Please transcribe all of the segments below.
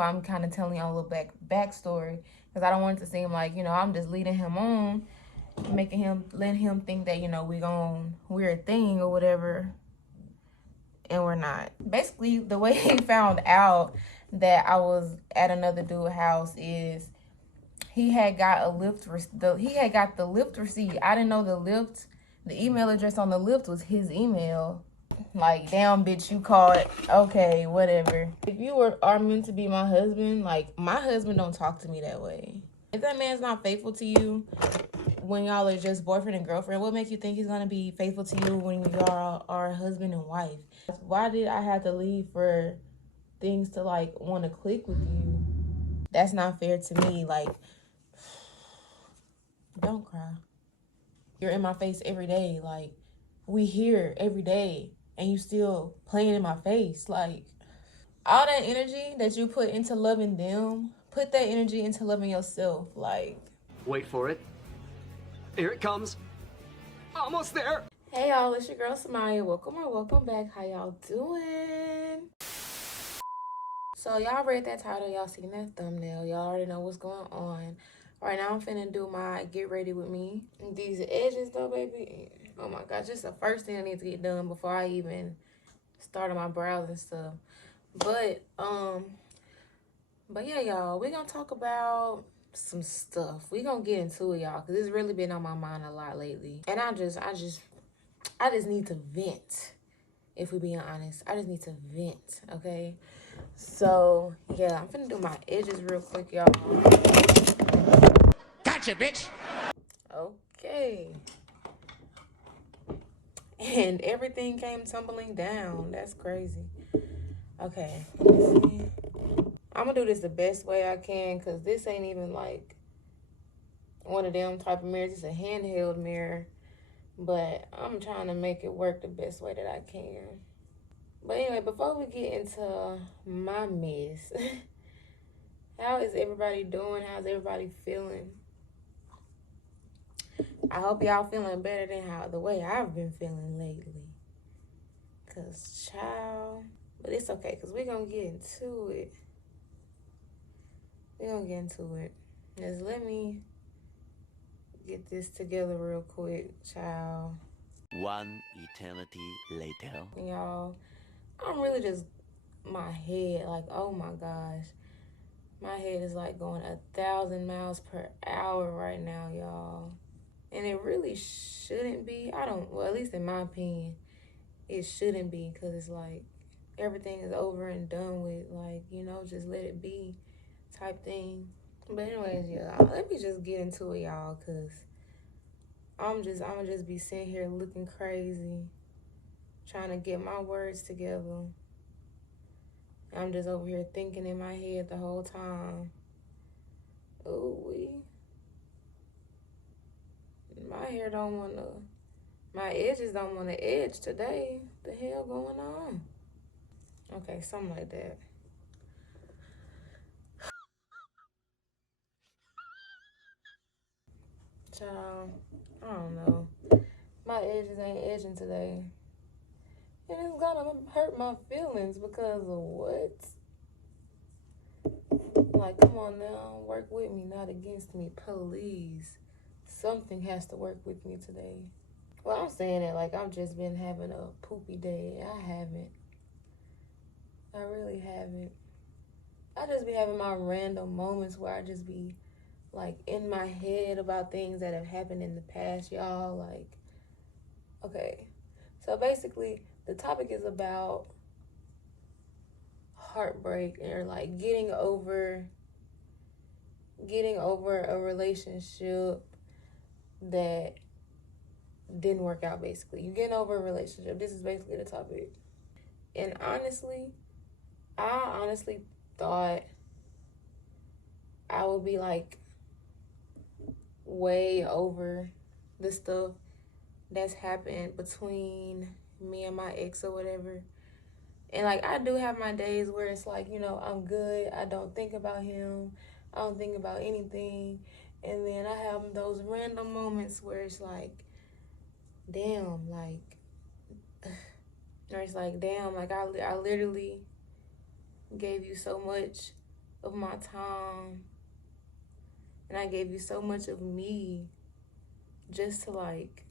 I'm kind of telling y'all a little backstory because I don't want it to seem like, I'm just leading him on, letting him think that, we're a thing or whatever, and we're not. Basically, the way he found out that I was at another dude's house is he had got he had got the Lyft receipt. I didn't know the email address on the Lyft was his email. Like, damn, bitch, you called. Okay, whatever. If you are meant to be my husband, like, my husband don't talk to me that way. If that man's not faithful to you when y'all are just boyfriend and girlfriend, what makes you think he's gonna be faithful to you when y'all are husband and wife? Why did I have to leave for things to, like, want to click with you? That's not fair to me. Like, don't cry. You're in my face every day. Like, we here every day, and you still playing in my face. Like, all that energy that you put into loving them, put that energy into loving yourself. Like, wait for it. Here it comes. Almost there. hey y'all, it's your girl Samaya. Welcome or welcome back. How y'all doing? So y'all read that title, y'all seen that thumbnail, y'all already know what's going on. Right now I'm finna do my get ready with me. These edges though, baby, oh my gosh, just the first thing I need to get done before I even start on my brows and stuff. But yeah, y'all, we're gonna talk about some stuff. We gonna get into it, y'all, because it's really been on my mind a lot lately. And I just need to vent. If we're being honest, I just need to vent, okay? So, yeah, I'm finna do my edges real quick, y'all. Gotcha, bitch. Okay. And everything came tumbling down. That's crazy. Okay, let me see. I'm gonna do this the best way I can because this ain't even like one of them type of mirrors. It's a handheld mirror. But I'm trying to make it work the best way that I can. But anyway, before we get into my mess, how is everybody doing? How's everybody feeling? I hope y'all feeling better than the way I've been feeling lately. Cause child, but it's okay, cause we're gonna get into it. Just let me get this together real quick, child. One eternity later. Y'all, I'm really just, my head, like, oh my gosh. My head is like going 1,000 miles per hour right now, y'all. And it really shouldn't be. Well, at least in my opinion, it shouldn't be, because it's like everything is over and done with. Like, just let it be type thing. But anyways, yeah, let me just get into it, y'all, because I'm gonna just be sitting here looking crazy, trying to get my words together. I'm just over here thinking in my head the whole time. Ooh, my edges don't want to edge today. The hell going on? Okay, something like that. Child, I don't know. My edges ain't edging today. And it's gonna hurt my feelings because of what? Like, come on now, work with me, not against me, please. Something has to work with me today. Well, I'm saying it like I've just been having a poopy day. I haven't. I really haven't. I just be having my random moments where I just be like in my head about things that have happened in the past, y'all. Like, okay. So basically, the topic is about heartbreak, or like getting over a relationship that didn't work out. Basically, you getting over a relationship. This is basically the topic. And honestly, I honestly thought I would be like way over the stuff that's happened between me and my ex or whatever. And like, I do have my days where it's like, I'm good. I don't think about him. I don't think about anything. And then I have those random moments where it's like, damn, like, or it's like, damn, like I literally gave you so much of my time, and I gave you so much of me just to like,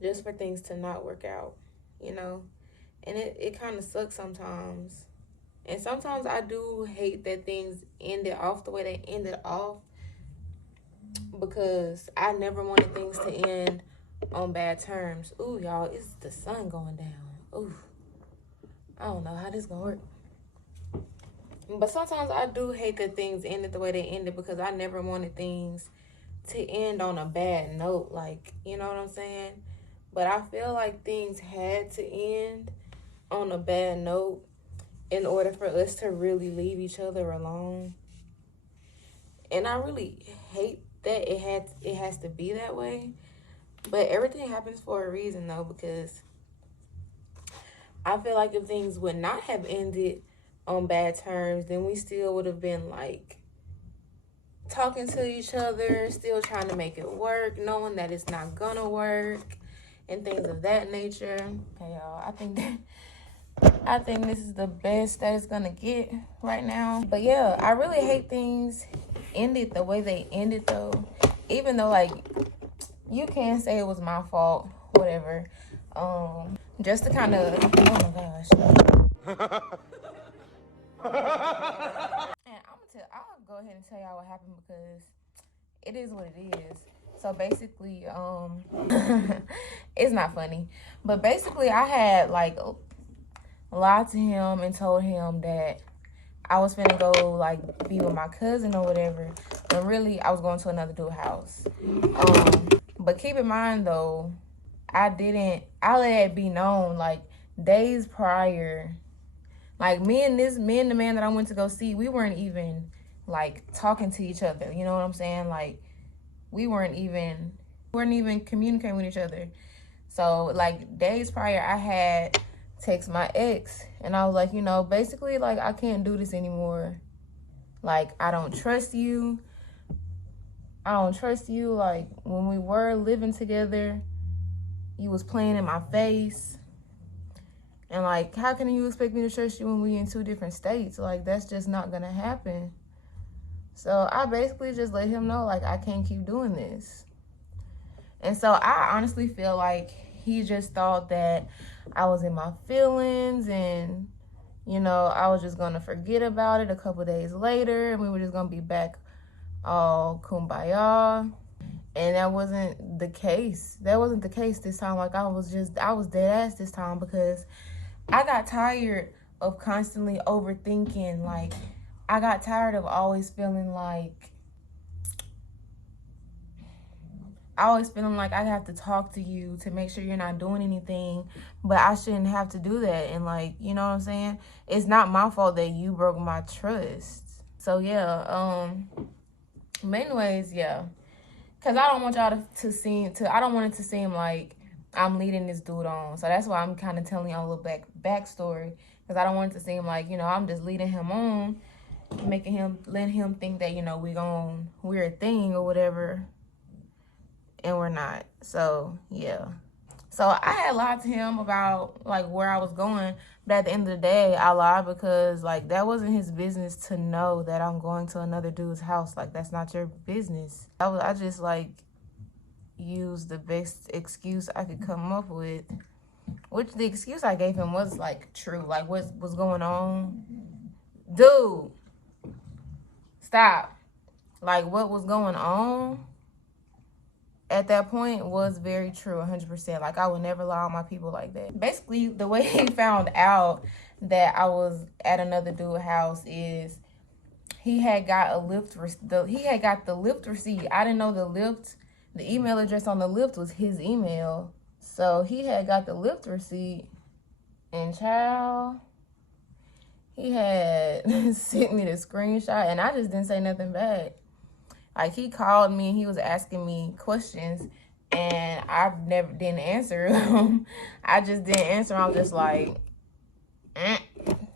just for things to not work out, you know? And it kind of sucks sometimes. And sometimes I do hate that things ended off the way they ended off, because I never wanted things to end on bad terms. Ooh, y'all, it's the sun going down. Ooh, I don't know how this gonna work. But sometimes I do hate that things ended the way they ended, because I never wanted things to end on a bad note. Like, you know what I'm saying? But I feel like things had to end on a bad note in order for us to really leave each other alone. And I really hate that it has to be that way. But everything happens for a reason, though, because I feel like if things would not have ended on bad terms, then we still would have been like talking to each other, still trying to make it work, knowing that it's not gonna work, and things of that nature. Okay, y'all, I think this is the best that it's gonna get right now. But yeah, I really hate things ended the way they ended, though. Even though, like, you can say it was my fault, whatever. Just to kind of, oh my gosh. And I'll go ahead and tell y'all what happened, because it is what it is. So basically, it's not funny, but basically I had like lied to him and told him that I was finna go like be with my cousin or whatever, but really I was going to another dude's house. But keep in mind though, I let it be known like days prior. Like me and the man that I went to go see, we weren't even like talking to each other. You know what I'm saying? Like we weren't even communicating with each other. So like days prior, I had text my ex, and I was like, you know, basically like I can't do this anymore. Like I don't trust you. Like when we were living together, you was playing in my face. And like, how can you expect me to trust you when we in two different states? Like, that's just not gonna happen. So I basically just let him know, like, I can't keep doing this. And so I honestly feel like he just thought that I was in my feelings, and, you know, I was just gonna forget about it a couple days later, and we were just gonna be back all kumbaya. And that wasn't the case. This time. Like, I was dead ass this time, because I got tired of constantly overthinking. Like, I got tired of always feeling like I have to talk to you to make sure you're not doing anything, but I shouldn't have to do that. And like, you know what I'm saying? It's not my fault that you broke my trust. So yeah, anyways, yeah. Cause I don't want y'all I don't want it to seem like I'm leading this dude on. So that's why I'm kind of telling y'all a little backstory. Cause I don't want it to seem like, you know, I'm just leading him on, letting him think that, you know, we're a thing or whatever. And we're not. So yeah. So I had lied to him about like where I was going, but at the end of the day, I lied because like that wasn't his business to know that I'm going to another dude's house. Like, that's not your business. I just like used the best excuse I could come up with, which the excuse I gave him was like true. Like, what's going on, dude? Stop. Like, what was going on at that point was very true, 100%. Like, I would never lie on my people like that. Basically, the way he found out that I was at another dude's house is he had got the Lyft receipt. I didn't know the email address on the Lyft was his email. So he had got the Lyft receipt, and child, he had sent me the screenshot, and I just didn't say nothing back. Like, he called me and he was asking me questions, and I didn't answer him. I just didn't answer. I was just like,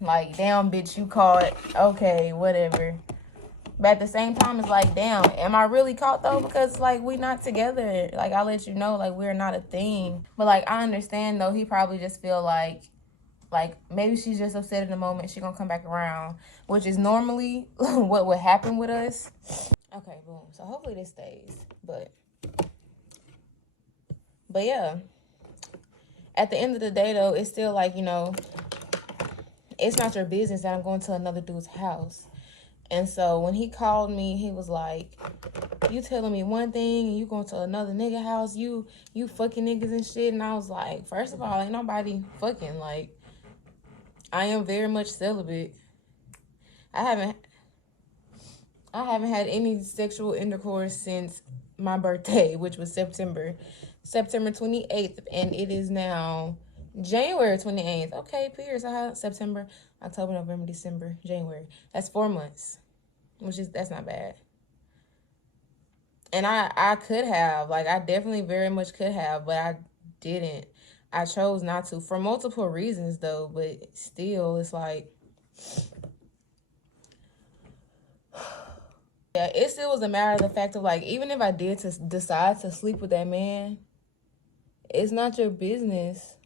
like, damn, bitch, you caught. Okay, whatever. But at the same time, it's like, damn, am I really caught though? Because like, we not together. Like, I let you know, like, we're not a thing. But like, I understand though, he probably just feel like Like, maybe she's just upset in the moment. She gonna come back around, which is normally what would happen with us. Okay, boom. So hopefully this stays. But yeah. At the end of the day, though, it's still like, you know, it's not your business that I'm going to another dude's house. And so when he called me, he was like, you telling me one thing and you going to another nigga house, you fucking niggas and shit. And I was like, first of all, ain't nobody fucking. Like, I am very much celibate. I haven't had any sexual intercourse since my birthday, which was September 28th, and it is now January 28th. Okay, Pierce, I had September, October, November, December, January. That's 4 months, that's not bad. And I could have, like, I definitely very much could have, but I didn't. I chose not to for multiple reasons, though, but still, it's like, yeah, it still was a matter of the fact of, like, even if I did to decide to sleep with that man, it's not your business.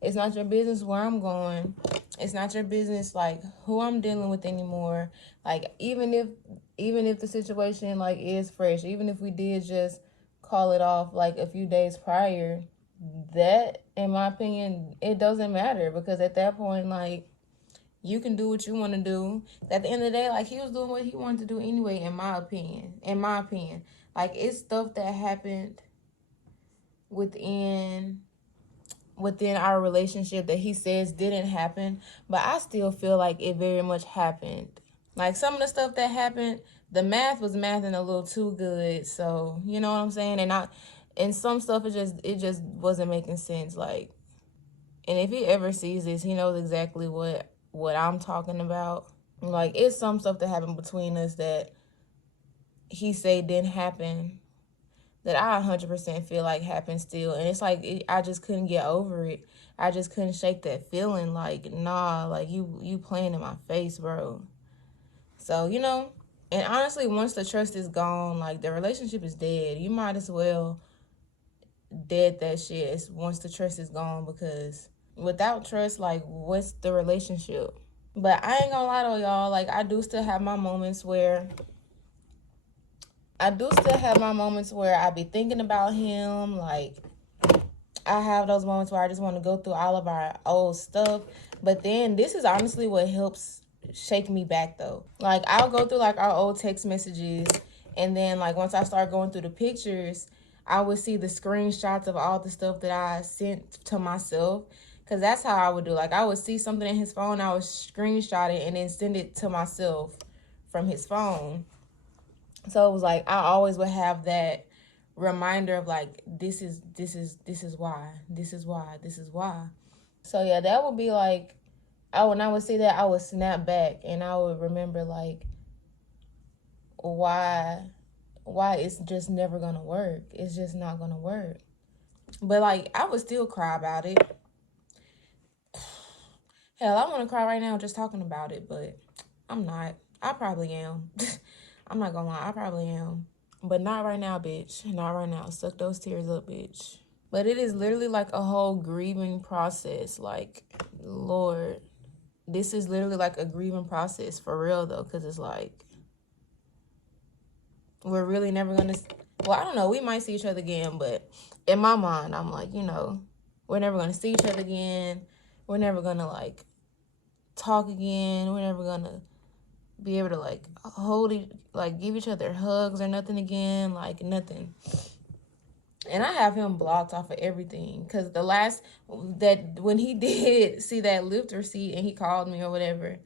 It's not your business where I'm going. It's not your business, like, who I'm dealing with anymore. Like, even if the situation, like, is fresh, even if we did just call it off, like, a few days prior, that, in my opinion, it doesn't matter. Because at that point, like, you can do what you want to do. At the end of the day, like, he was doing what he wanted to do anyway, in my opinion. Like, it's stuff that happened within our relationship that he says didn't happen, but I still feel like it very much happened. Like, some of the stuff that happened, the math was mathing a little too good, so you know what I'm saying? And some stuff, it just wasn't making sense. Like, and if he ever sees this, he knows exactly what I'm talking about. Like, it's some stuff that happened between us that he say didn't happen, that I 100% feel like happened still. And it's like, I just couldn't get over it. I just couldn't shake that feeling. Like, nah, like, you playing in my face, bro. So, you know, and honestly, once the trust is gone, like, the relationship is dead. You might as well dead that shit once the trust is gone, because without trust, like, what's the relationship? But I ain't gonna lie to y'all, like, I do still have my moments where I be thinking about him. Like, I have those moments where I just want to go through all of our old stuff. But then this is honestly what helps shake me back, though. Like, I'll go through, like, our old text messages. And then, like, once I start going through the pictures, I would see the screenshots of all the stuff that I sent to myself. Because that's how I would do. Like, I would see something in his phone, I would screenshot it and then send it to myself from his phone. So it was like, I always would have that reminder of, like, this is why. So yeah, that would be like, when I would see that, I would snap back and I would remember, like, why it's just never gonna work. It's just not gonna work. But, like, I would still cry about it. Hell, I want to cry right now just talking about it, but I'm not. I probably am. I'm not gonna lie, I probably am. But not right now, bitch. Not right now. Suck those tears up, bitch. But it is literally like a whole grieving process. Like, Lord, this is literally like a grieving process for real, though. Because it's like, we're really never going to... Well, I don't know. We might see each other again. But in my mind, I'm like, you know, we're never going to see each other again. We're never going to, like, talk again. We're never going to be able to, like, give each other hugs or nothing again. Like, nothing. And I have him blocked off of everything. Because when he did see that Lyft receipt and he called me or whatever,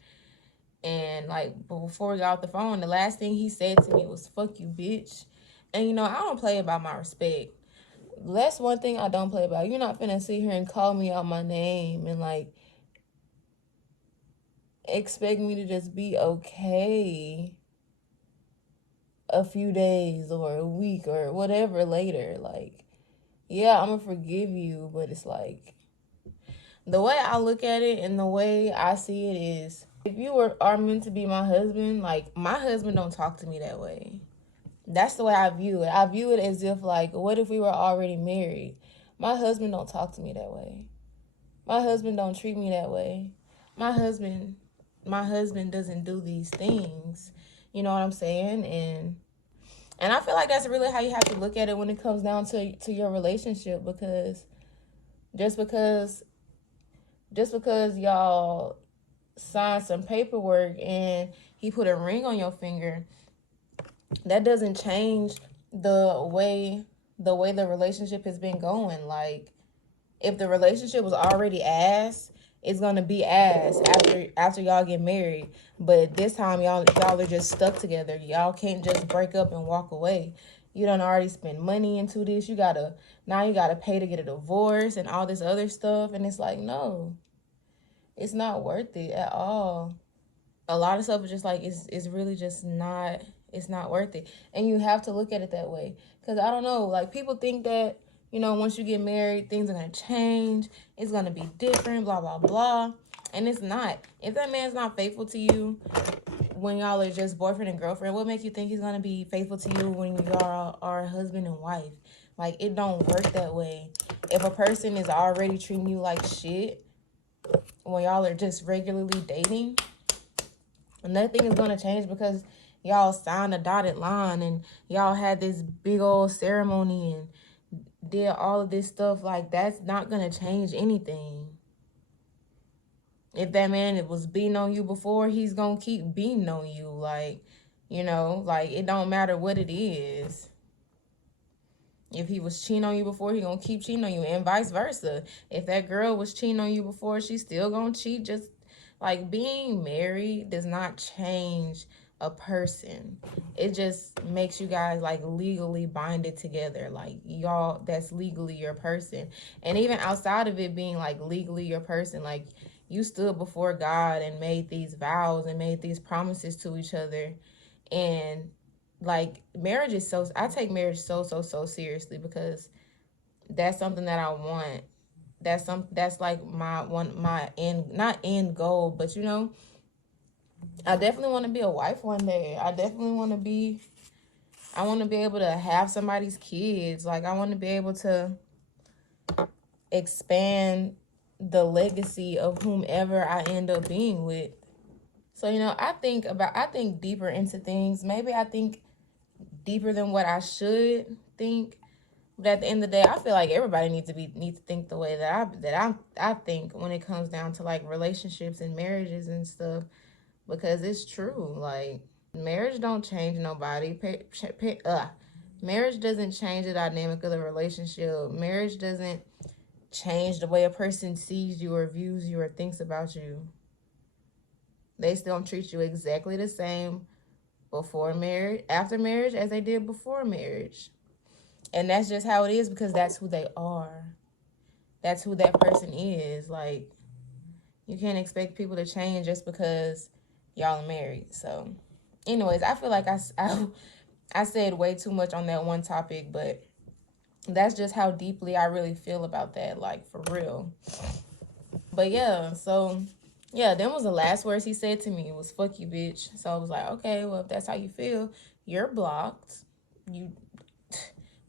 and, like, before we got off the phone, the last thing he said to me was, fuck you, bitch. And, you know, I don't play about my respect. That's one thing I don't play about. You're not finna sit here and call me out my name and, like, expect me to just be okay a few days or a week or whatever later. Like, yeah, I'm gonna forgive you, but it's like, the way I look at it and the way I see it is, if you are meant to be my husband, like, my husband don't talk to me that way. That's the way I view it. I view it as if, like, what if we were already married? My husband don't talk to me that way. My husband don't treat me that way. My husband doesn't do these things. You know what I'm saying? And I feel like that's really how you have to look at it when it comes down to your relationship, because just because just because y'all signed some paperwork and he put a ring on your finger, that doesn't change the way the relationship has been going. Like, if the relationship was already ass, it's gonna be ass after y'all get married. But this time y'all are just stuck together. Y'all can't just break up and walk away. You don't already spend money into this. You gotta pay to get a divorce and all this other stuff. And it's like, no, it's not worth it at all. A lot of stuff is just like, it's really just not, it's not worth it. And you have to look at it that way, because I don't know, like, people think that, once you get married, things are going to change, it's going to be different, blah blah blah. And it's not. If that man's not faithful to you when y'all are just boyfriend and girlfriend, what makes you think he's going to be faithful to you when y'all are husband and wife? Like, it don't work that way. If a person is already treating you like shit when y'all are just regularly dating, nothing is going to change because y'all signed a dotted line and y'all had this big old ceremony and did all of this stuff. Like, that's not going to change anything. If that man was beating on you before, he's going to keep beating on you. Like, like, it don't matter what it is. If he was cheating on you before, he going to keep cheating on you, and vice versa. If that girl was cheating on you before, she's still going to cheat. Just like, being married does not change a person. It just makes you guys like legally binded together. Like, y'all, that's legally your person. And even outside of it being like legally your person, like, you stood before God and made these vows and made these promises to each other. And like, marriage is I take marriage so seriously, because that's something that I want. That's like my end, not end goal, but I definitely want to be a wife one day. I want to be able to have somebody's kids. Like, I want to be able to expand the legacy of whomever I end up being with. So, I think deeper into things. Maybe I think deeper than what I should think. But at the end of the day, I feel like everybody needs to think the way that I think when it comes down to like relationships and marriages and stuff, because it's true. Like, marriage don't change nobody. Marriage doesn't change the dynamic of the relationship. Marriage doesn't change the way a person sees you or views you or thinks about you. They still treat you exactly the same after marriage as they did before marriage. And that's just how it is, because that's who they are. That's who that person is. Like, you can't expect people to change just because y'all are married. So, anyways, I feel like I said way too much on that one topic, but that's just how deeply I really feel about that, like, for real. But yeah, so yeah, them was the last words he said to me. It was, "Fuck you, bitch." So I was like, okay, well, if that's how you feel, you're blocked.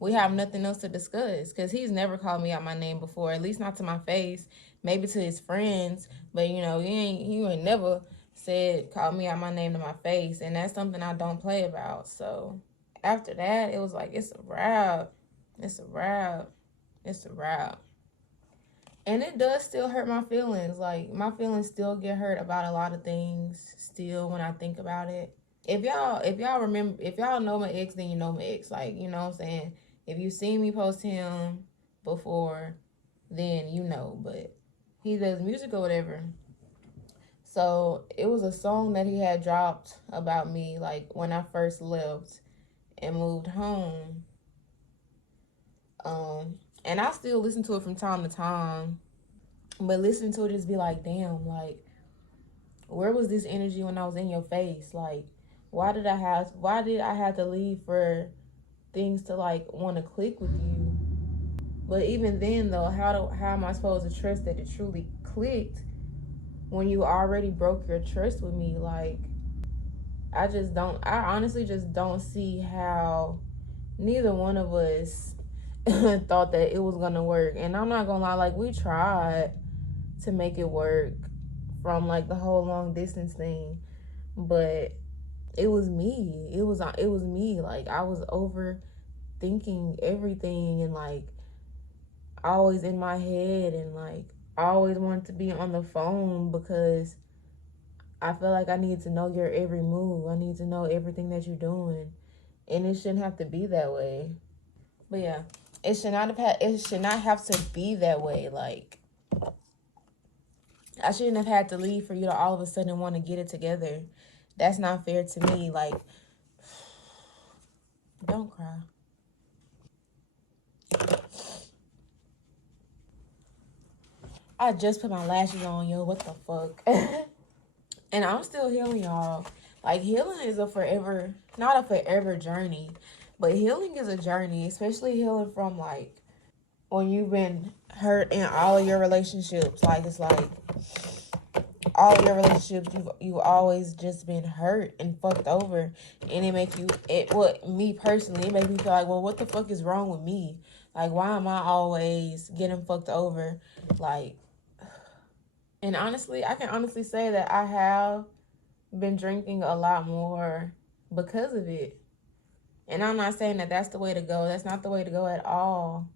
We have nothing else to discuss, because he's never called me out my name before, at least not to my face, maybe to his friends, but he ain't never said, call me out my name to my face, and that's something I don't play about. So after that, it was like, it's a wrap. It's a wrap. It's a wrap. And it does still hurt my feelings. Like, my feelings still get hurt about a lot of things still when I think about it. If y'all remember, if y'all know my ex, then you know my ex. Like, you know what I'm saying? If you've seen me post him before, then you know. But he does music or whatever. So it was a song that he had dropped about me, like, when I first left and moved home. And I still listen to it from time to time. But listening to it just be like, damn, like, where was this energy when I was in your face? Like, why did I have to leave for things to like want to click with you? But even then though, how am I supposed to trust that it truly clicked when you already broke your trust with me? Like, I honestly just don't see how neither one of us thought that it was gonna work. And I'm not gonna lie, like, we tried. to make it work from like the whole long distance thing. But it was me. It was me. Like I was overthinking everything and like always in my head and like I always wanted to be on the phone because I feel like I need to know your every move. I need to know everything that you're doing. And it shouldn't have to be that way. But yeah, it should not have to be that way. Like I shouldn't have had to leave for you to all of a sudden want to get it together. That's not fair to me. Like, don't cry. I just put my lashes on, yo. What the fuck? And I'm still healing, y'all. Like, healing is not a forever journey, but healing is a journey, especially healing from, like, when you've been hurt in all of your relationships. Like, it's like, all of your relationships, you've always just been hurt and fucked over. And me personally, it makes me feel like, well, what the fuck is wrong with me? Like, why am I always getting fucked over? Like, and honestly, I can honestly say that I have been drinking a lot more because of it. And I'm not saying that that's the way to go. That's not the way to go at all.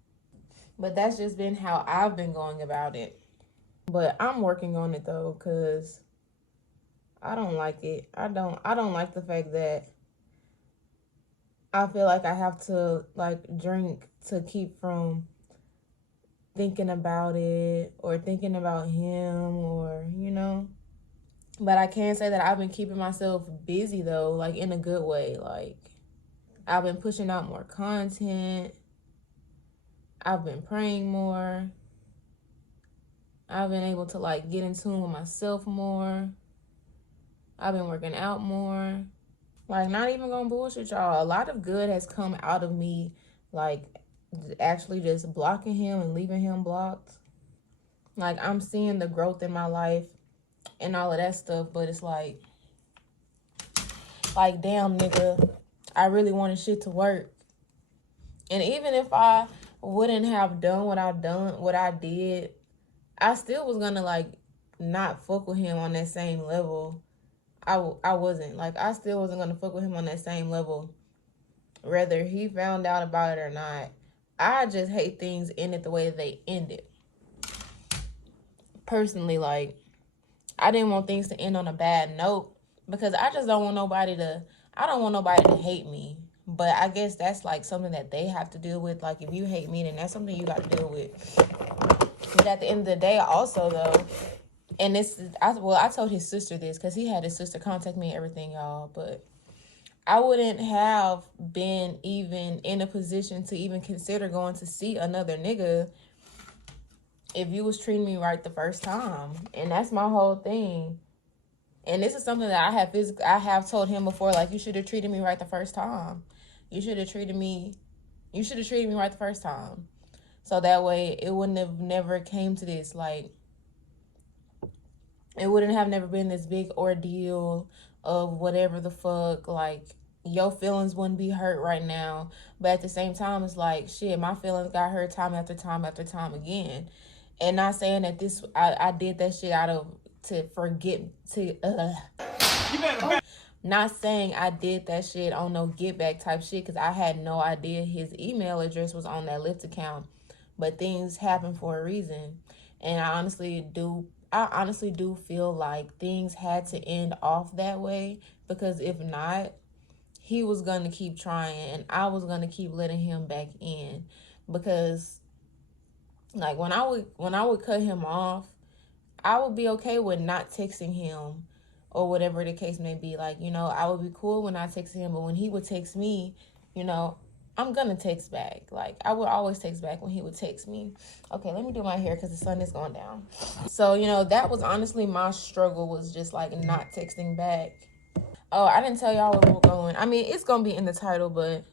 But that's just been how I've been going about it. But I'm working on it though, cause I don't like it. I don't like the fact that I feel like I have to like drink to keep from thinking about it or thinking about him or, you know. But I can say that I've been keeping myself busy though, like in a good way. Like I've been pushing out more content. I've been praying more. I've been able to like get in tune with myself more. I've been working out more. Like, not even gonna bullshit y'all. A lot of good has come out of me, like, actually just blocking him and leaving him blocked. Like, I'm seeing the growth in my life and all of that stuff, but it's like, damn, nigga, I really wanted shit to work. And even if I wouldn't have done what I did, I still was gonna, like, not fuck with him on that same level. I wasn't. Like, I still wasn't gonna fuck with him on that same level. Whether he found out about it or not. I just hate things ended the way they ended. Personally, like, I didn't want things to end on a bad note because I just don't want nobody to, I don't want nobody to hate me. But I guess that's like something that they have to deal with. Like, if you hate me, then that's something you got to deal with. But at the end of the day, also, though, and I told his sister this because he had his sister contact me and everything, y'all. But I wouldn't have been even in a position to even consider going to see another nigga if you was treating me right the first time. And that's my whole thing. And this is something that I have told him before, like, you should have treated me right the first time. You should have treated me right the first time. So that way it wouldn't have never came to this, like, it wouldn't have never been this big ordeal of whatever the fuck, like, your feelings wouldn't be hurt right now. But at the same time, it's like, shit, my feelings got hurt time after time after time again. And not saying that I did that shit out of, to forget, not saying I did that shit on no get back type shit, because I had no idea his email address was on that Lyft account. But things happen for a reason. And I honestly do feel like things had to end off that way, because if not, he was going to keep trying and I was going to keep letting him back in. Because like when I would cut him off, I would be okay with not texting him or whatever the case may be. Like, you know, I would be cool when I text him, but when he would text me, you know, I'm gonna text back. Like, I would always text back when he would text me. Okay, let me do my hair because the sun is going down. So, you know, that was honestly my struggle, was just like not texting back. Oh, I didn't tell y'all where we were going. I mean, it's gonna be in the title, but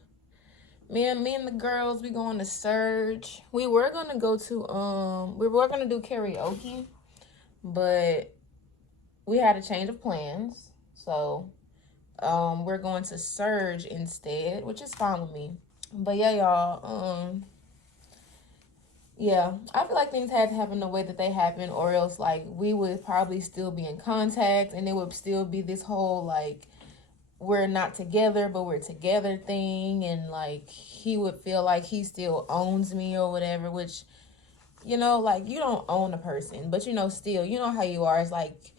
me and the girls, we going to Surge. We were gonna go to we were gonna do karaoke, but we had a change of plans. So we're going to Surge instead, which is fine with me. But yeah, y'all, yeah, I feel like things had to happen the way that they happened, or else like we would probably still be in contact, and it would still be this whole like we're not together but we're together thing, and like he would feel like he still owns me or whatever, which like you don't own a person, but still, how you are. It's like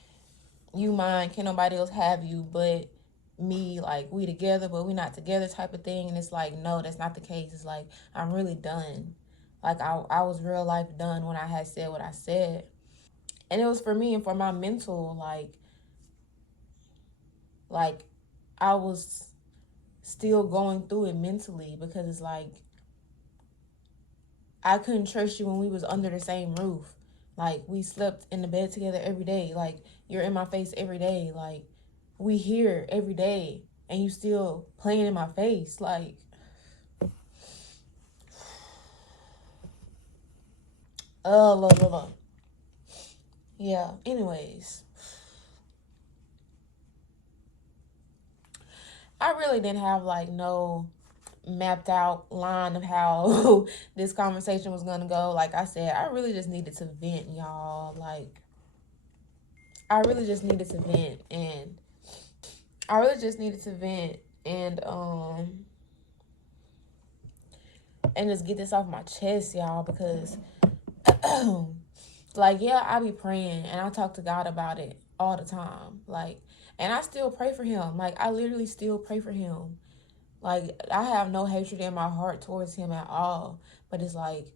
you mine, can nobody else have you but me, like we together but we not together type of thing. And it's like, no, that's not the case. It's like I'm really done. Like I was real life done when I had said what I said. And it was for me and for my mental, like I was still going through it mentally, because it's like I couldn't trust you when we was under the same roof. Like we slept in the bed together every day. Like you're in my face every day. Like we here every day, and you still playing in my face. Like, la. Yeah. Anyways, I really didn't have like no mapped out line of how this conversation was gonna go. Like I said, I really just needed to vent, y'all. Like I really just needed to vent, and I really just needed to vent and just get this off my chest, y'all, because like, yeah, I be praying and I talk to God about it all the time. Like, and I still pray for him. Like, I literally still pray for him. Like, I have no hatred in my heart towards him at all. But it's like,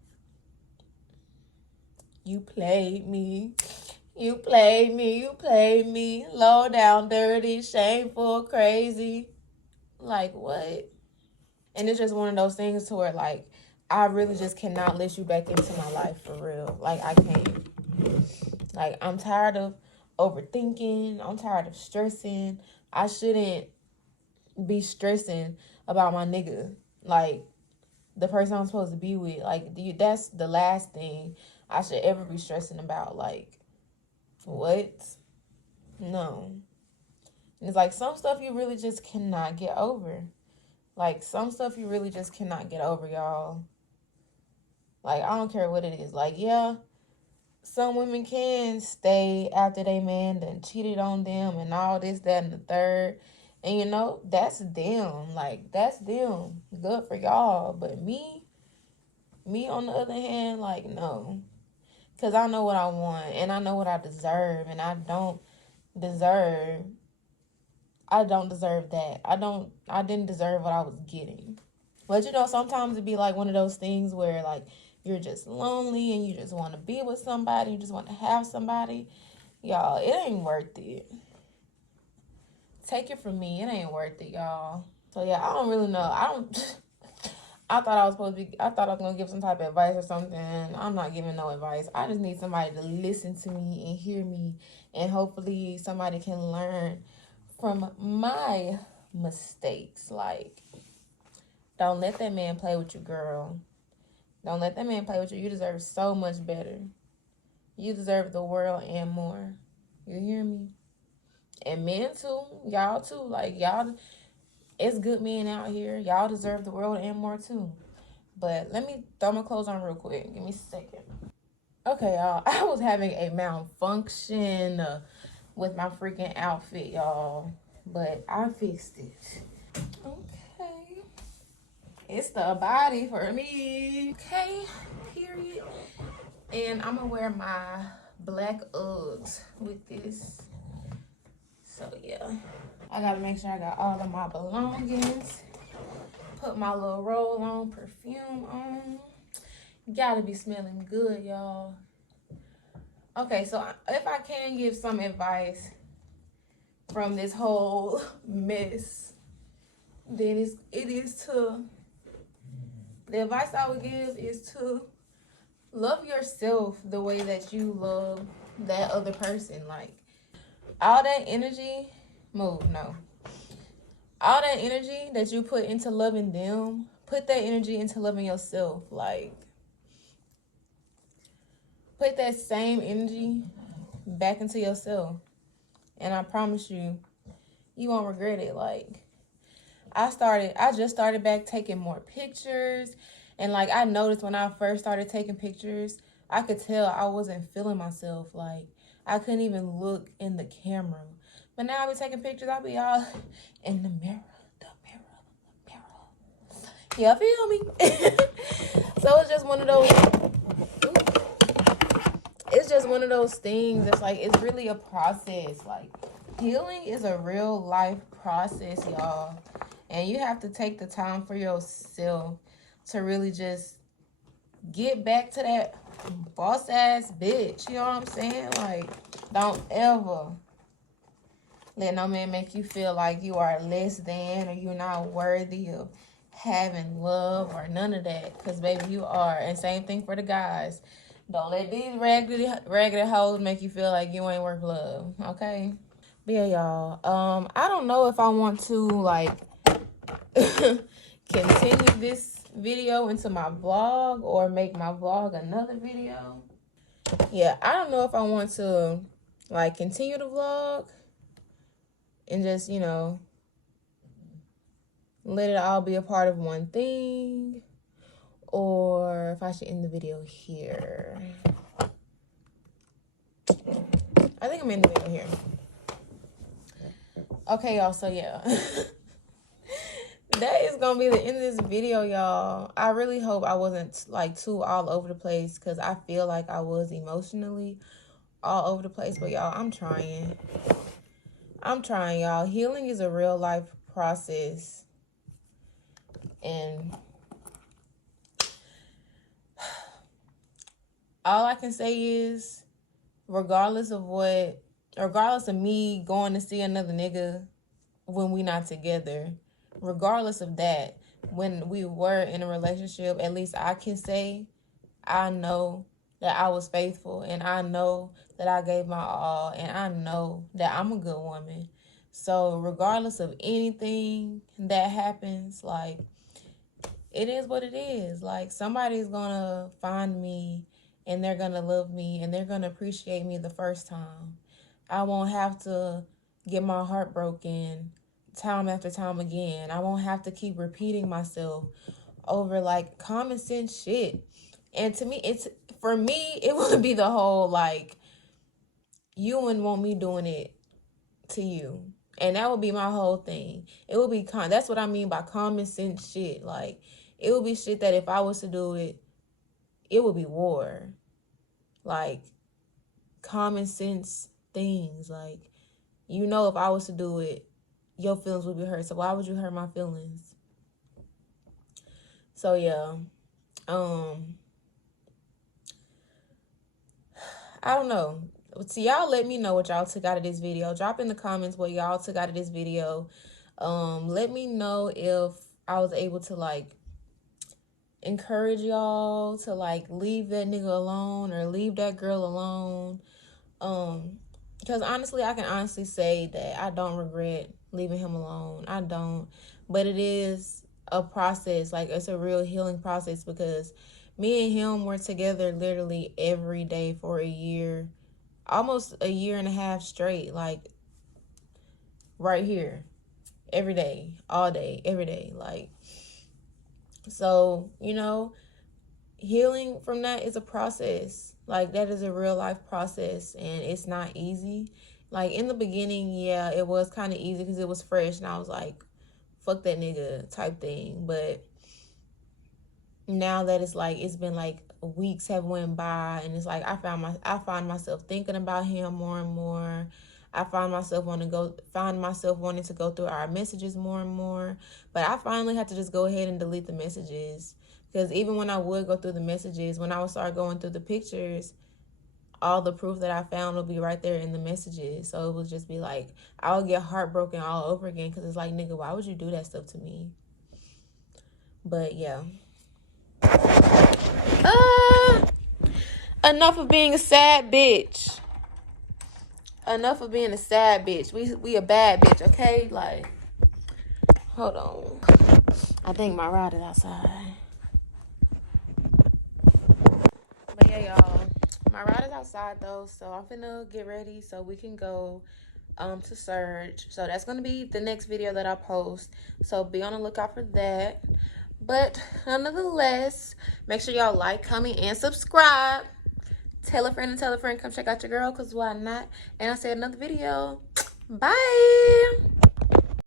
you played me. You played me. You played me. Low down, dirty, shameful, crazy. Like, what? And it's just one of those things to where, like, I really just cannot let you back into my life for real. Like, I can't. Like, I'm tired of overthinking. I'm tired of stressing. I shouldn't be stressing about my nigga. Like, the person I'm supposed to be with. Like, that's the last thing I should ever be stressing about. Like, what? No. And it's like some stuff you really just cannot get over. Like, some stuff you really just cannot get over, y'all. Like, I don't care what it is. Like, yeah, some women can stay after they man done cheated on them and all this, that, and the third. And that's them. Like, that's them. Good for y'all. But me on the other hand, like, no. Because I know what I want and I know what I deserve. And deserve I don't deserve that. I didn't deserve what I was getting. But sometimes it'd be like one of those things where like you're just lonely and you just want to be with somebody, you just want to have somebody. Y'all, it ain't worth it. Take it from me, it ain't worth it, y'all. So yeah, I don't really know. I thought I thought I was gonna give some type of advice or something. I'm not giving no advice. I just need somebody to listen to me and hear me, and hopefully somebody can learn from my mistakes. Like, don't let that man play with you, girl. Don't let that man play with you. You deserve so much better. You deserve the world and more. You hear me? And men too. Y'all too. Like, y'all, it's good men out here. Y'all deserve the world and more too. But let me throw my clothes on real quick. Give me a second. Okay, y'all. I was having a malfunction with my freaking outfit, y'all. But I fixed it. Okay. It's the body for me. Okay, period. And I'm gonna wear my black Uggs with this. So yeah, I gotta make sure I got all of my belongings. Put my little roll-on perfume on. Gotta be smelling good, y'all. Okay, so if I can give some advice from this whole mess, then it is to, the advice I would give is to love yourself the way that you love that other person. Like, all that energy, no. All that energy that you put into loving them, put that energy into loving yourself. Like, put that same energy back into yourself. And I promise you, you won't regret it. Like, I just started back taking more pictures And like I noticed when I first started taking pictures, I could tell I wasn't feeling myself. Like I couldn't even look in the camera. But now I be taking pictures, I be all in the mirror, the mirror. Yeah, feel me? So it's just one of those. It's just one of those things that's like it's really a process. Like healing is a real life process, y'all, and you have to take the time for yourself to really just get back to that boss ass bitch. You know what I'm saying? Like, don't ever let no man make you feel like you are less than or you're not worthy of having love or none of that. Because, baby, you are. And same thing for the guys. Don't let these raggedy hoes make you feel like you ain't worth love. Okay? But yeah, y'all. I don't know if I want to, like, continue this video into my vlog or make my vlog another video. Yeah, I don't know if I want to, like, continue the vlog and just, you know, let it all be a part of one thing, or if I should end the video here. I think I'm ending the video here. Okay, y'all, so yeah. That is gonna be the end of this video, y'all. I really hope I wasn't like too all over the place, because I feel like I was emotionally all over the place. But y'all, I'm trying, y'all. Healing is a real life process, and all I can say is, regardless of me going to see another nigga when we not together, regardless of that, when we were in a relationship, at least I can say I know that I was faithful, and I know that I gave my all, and I know that I'm a good woman. So regardless of anything that happens, like, it is what it is. Like, somebody's gonna find me and they're gonna love me and they're gonna appreciate me the first time. I won't have to get my heart broken time after time again. I won't have to keep repeating myself over like common sense shit. And to me, for me, it would be the whole like, you wouldn't want me doing it to you. And that would be my whole thing. It would be that's what I mean by common sense shit. Like, it would be shit that if I was to do it, it would be war. Like, common sense things. Like, you know, if I was to do it, your feelings would be hurt. So why would you hurt my feelings? So yeah. I don't know. So y'all let me know what y'all took out of this video. Drop in the comments what y'all took out of this video. Let me know if I was able to like encourage y'all to like leave that nigga alone or leave that girl alone. Because honestly, I can honestly say that I don't regret leaving him alone. I don't. But it is a process. Like, it's a real healing process, because me and him were together literally every day for a year, almost a year and a half straight. Like, right here, every day, all day, every day. Like, so, you know, healing from that is a process. Like, that is a real life process, and it's not easy. Like, in the beginning, yeah, it was kind of easy because it was fresh, and I was like, fuck that nigga type thing. But now that it's like, it's been like weeks have went by, and it's like I find myself thinking about him more and more. I find myself wanting to go through our messages more and more. But I finally had to just go ahead and delete the messages, because even when I would go through the messages, when I would start going through the pictures, all the proof that I found would be right there in the messages. So it would just be like, I would get heartbroken all over again, because it's like, nigga, why would you do that stuff to me? But yeah. Enough of being a sad bitch. Enough of being a sad bitch. We a bad bitch, okay? Like, hold on. I think my ride is outside. But yeah, y'all. My ride is outside though, so I'm finna get ready so we can go to Surge. So that's gonna be the next video that I post. So be on the lookout for that. But nonetheless, make sure y'all like, comment, and subscribe. Tell a friend and tell a friend, come check out your girl, because why not? And I'll see you in another video. Bye.